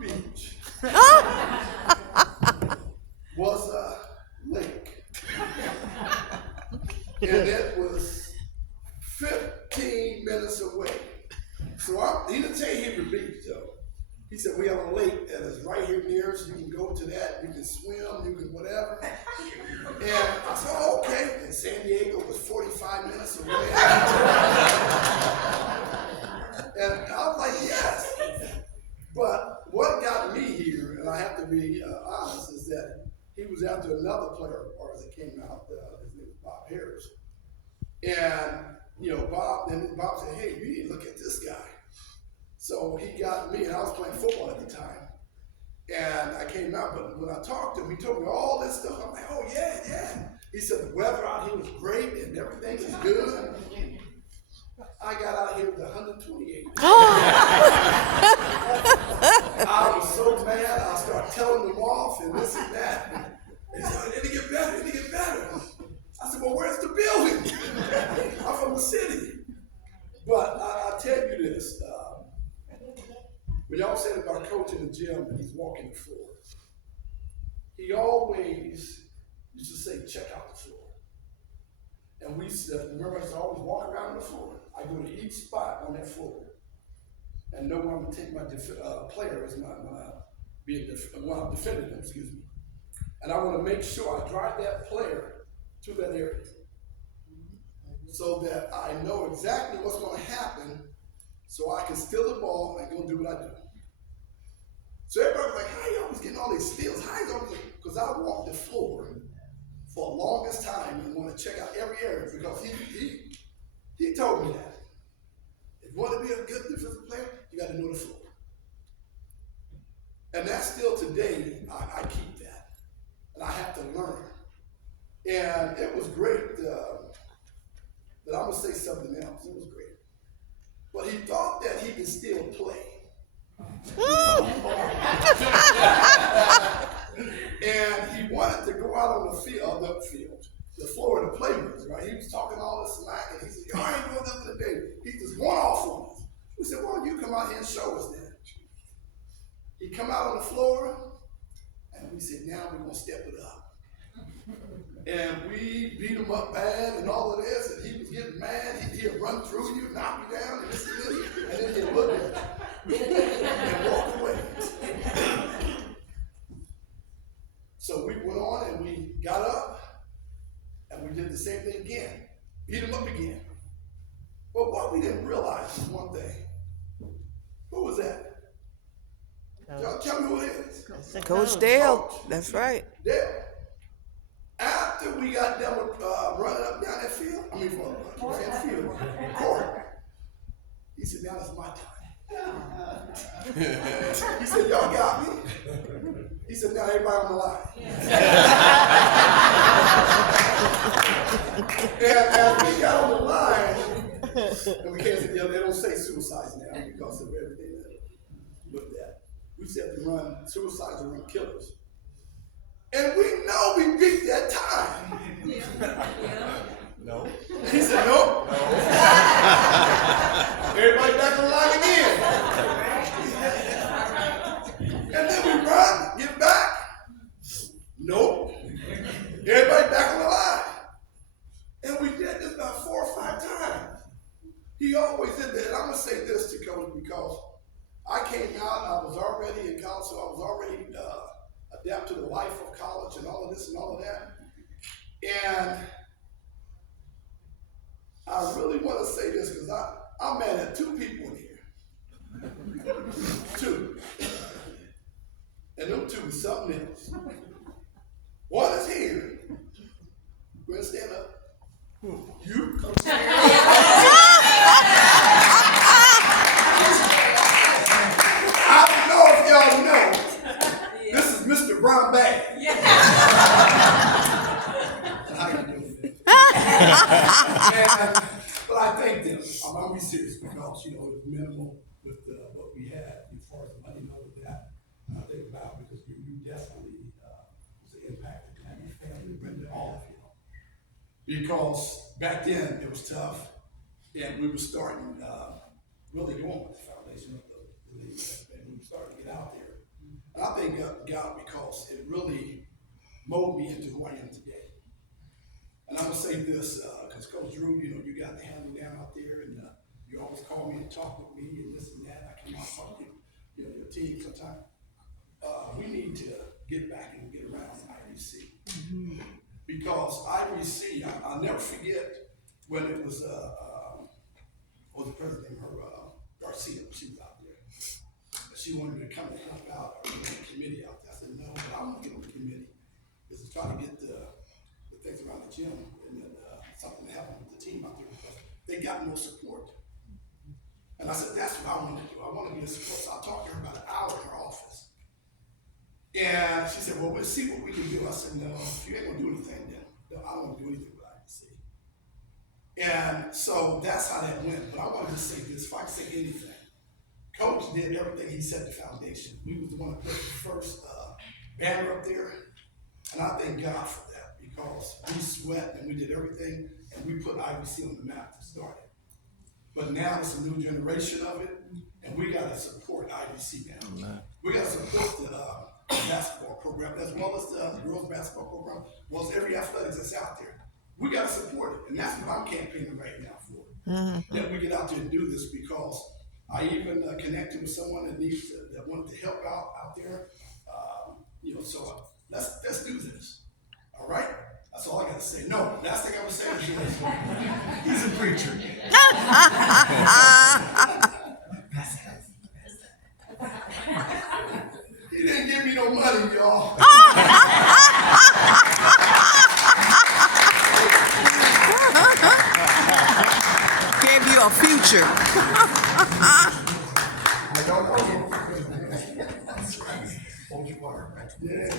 Beach was a lake. And it was 15 minutes away. So he didn't say Hebrew Beach though. He said, we have a lake that is right here near us. You can go to that. You can swim. You can whatever. And I said, oh, okay. And San Diego was 45 minutes away. And I was like, yes. But what got me here, and I have to be honest, is that he was after another player of ours that came out. His name was Bob Harris. And, Bob said, hey, you need to look at this guy. So he got me, and I was playing football at the time. And I came out, but when I talked to him, he told me all this stuff. I'm like, oh, yeah. He said the weather out here was great and everything is good. I got out here with 128. I was so mad, I started telling them off and this and that. He said, it didn't get better. I said, well, where's the building? I'm from the city. But I tell you this, when y'all said about coach in the gym and he's walking the floor, he always used to say, check out the floor. And we said, remember, I used to always walk around the floor. I go to each spot on that floor and know where I'm going to take my player as when I'm defending them, excuse me. And I want to make sure I drive that player to that area so that I know exactly what's going to happen so I can steal the ball and go do what I do. So everybody's like, how you always getting all these steals? Because I walked the floor for the longest time and want to check out every area because he told me that. If you want to be a good defensive player, you got to know the floor. And that's still today, I keep that. And I have to learn. And it was great that I'm going to say something else. It was great. But he thought that he could still play. And he wanted to go out on the floor to play with us, right? He was talking all this smack, and he said, y'all ain't doing nothing today. He's just going off on us. We said, well, you come out here and show us that. He come out on the floor, and we said, now we're going to step it up. And we beat him up bad and all of this, and he was getting mad. He'd run through you, knock you down, and this and this, and then he'd look at you and walk away. So we went on and we got up, and we did the same thing again. Beat him up again. But what we didn't realize was one thing. Who was that? Y'all tell me who it is. Coach Deyo. That's right. Deyo. After we got done with running up down that field, court, he said, now it's my time. He said, y'all got me? He said, now everybody on the line. And as we got on the line, and we can't say, they don't say suicides now because of everything that looked at. We said to run suicides and run killers. And we know we beat that time. No. He said, nope. No. Everybody back on the line again. And then we run, get back. Nope. Everybody back on the line. And we did this about 4 or 5 times. He always did that. And I'm going to say this to Coach because I came out, I was already in college, so I was already adapt to the life of college and all of this and all of that. And I really want to say this because I'm mad at 2 people in here. 2. And them 2 is something else. One is here. Go ahead and stand up. You come I don't know if y'all know. This is Mr. Brown Bag. How you doing? But I thank them. I'm going to be serious because, it was minimal with what we had as far as the money and all of that. And I think about because you definitely was an impact on your family, Brenda, all of you. Because back then it was tough and we were starting really going with the foundation of the league. And we were starting to get out there. God because it really molded me into who I am today. And I'm gonna say this, because Coach Drew, you got the handle down out there, and you always call me and talk with me and this and that. I come out and talk to your team sometimes. We need to get back and get around IBC. Because IBC, I'll never forget when it was, what was the president, Garcia, she was out there. She wanted to come and help out or get a committee out there. I said, no, but I want to get on the committee. Is to try to get the things around the gym and then something to happen with the team out there because they got no support. And I said, that's what I want to do. I want to be a support. So I talked to her about an hour in her office. And she said, well, we'll see what we can do. I said, no, if you ain't going to do anything, then I don't want to do anything with IBC. And so that's how that went. But I wanted to say this, if I can say anything. Coach did everything. He set the foundation. We was the one that put the first banner up there. And I thank God for that because we sweat and we did everything and we put IBC on the map to start it. But now it's a new generation of it and we got to support IBC now. Amen. We got to support the basketball program as well as the girls basketball program, as well as every athletics that's out there. We got to support it. And that's what I'm campaigning right now for. That we get out there and do this because I even connected with someone that wanted to help out there. So let's do this. All right? That's all I got to say. No, last thing I was saying is he's a preacher. He didn't give me no money, y'all. Gave you a future. I don't know. Hold your water. Yeah.